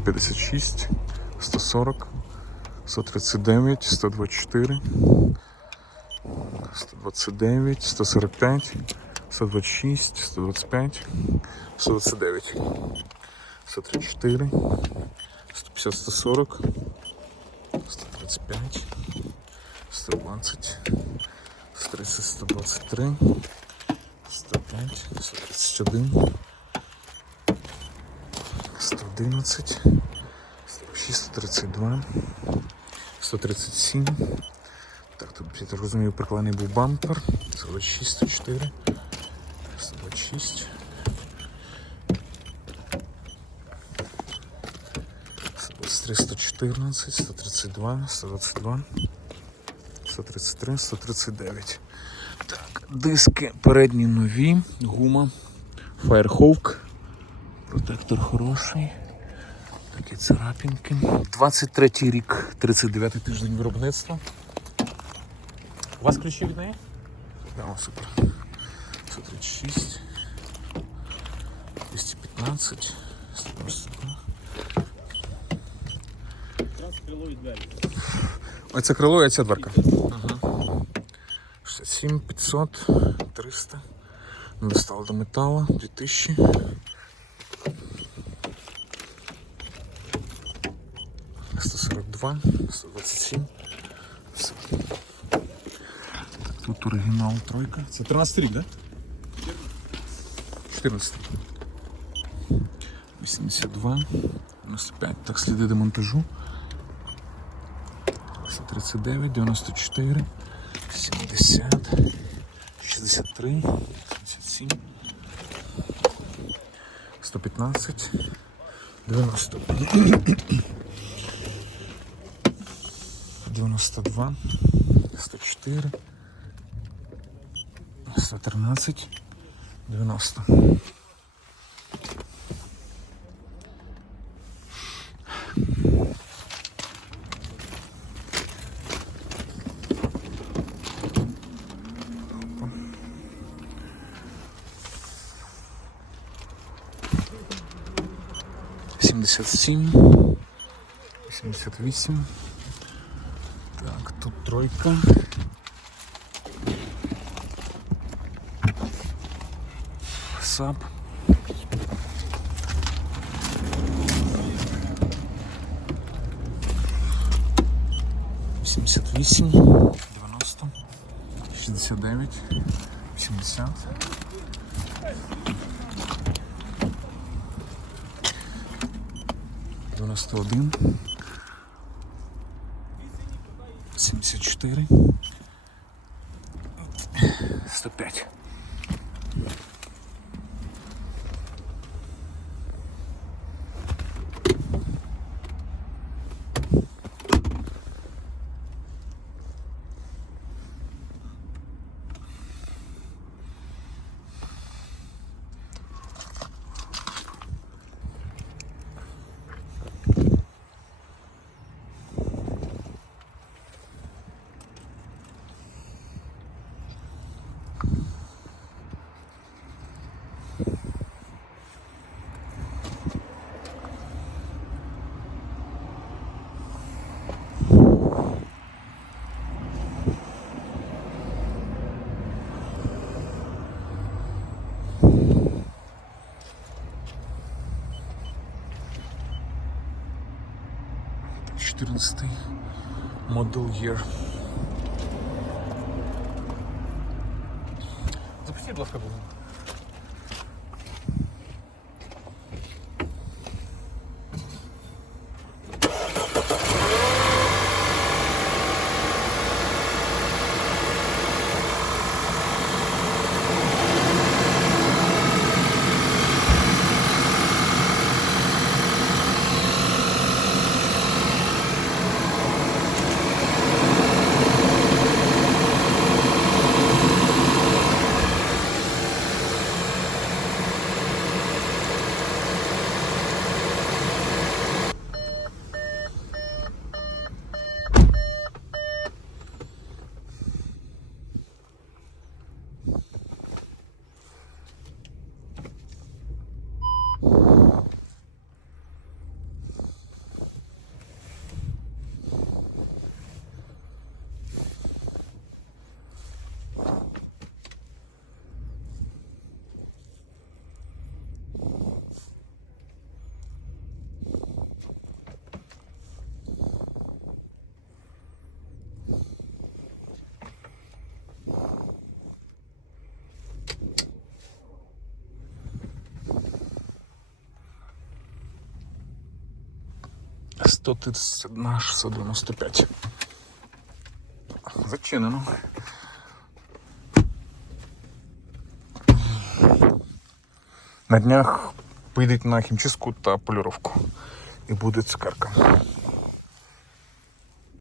156, 140, 139, 124, 129, 145, 126, 125, 129, 134, 150, 140, 135, 120, 130, 123, 105, 131, 111, 106, 132, 137. Так, тут, я так розумію, прикладений був бампер. 126, 104, 126. 123, 114, 132, 122, 133, 139. Так, диски передні нові, гума, Firehawk. Протектор хороший. Такі царапінки. 23 рік, 39 тиждень виробництва. У вас ключі від неї? Да, о, супер. 136, 215, 192. Оце крило і ця дверка. Ага. 67, 500, 300. Достал до металла, 2000. Сто сорок два, сто двадцять сім. Все. Тут оригінал тройка. Це 13 рік, да? 14. 82, 95. Так, сліди демонтажу. 139, 94, 70, 63, 77, 115, 90, 92, 104, 113, 90. Сімдесят сім, сімдесят вісім. Тут тройка. САП. Сімдесят вісім, дев'яносто, шістдесят дев'ять, сімдесят. Дев'яносто один. 74 105 14 Model Year. Запустіть, будь ласка. 131 695. Зачинено. На днях поїдуть на хімчистку та полюровку. І буде цукерка.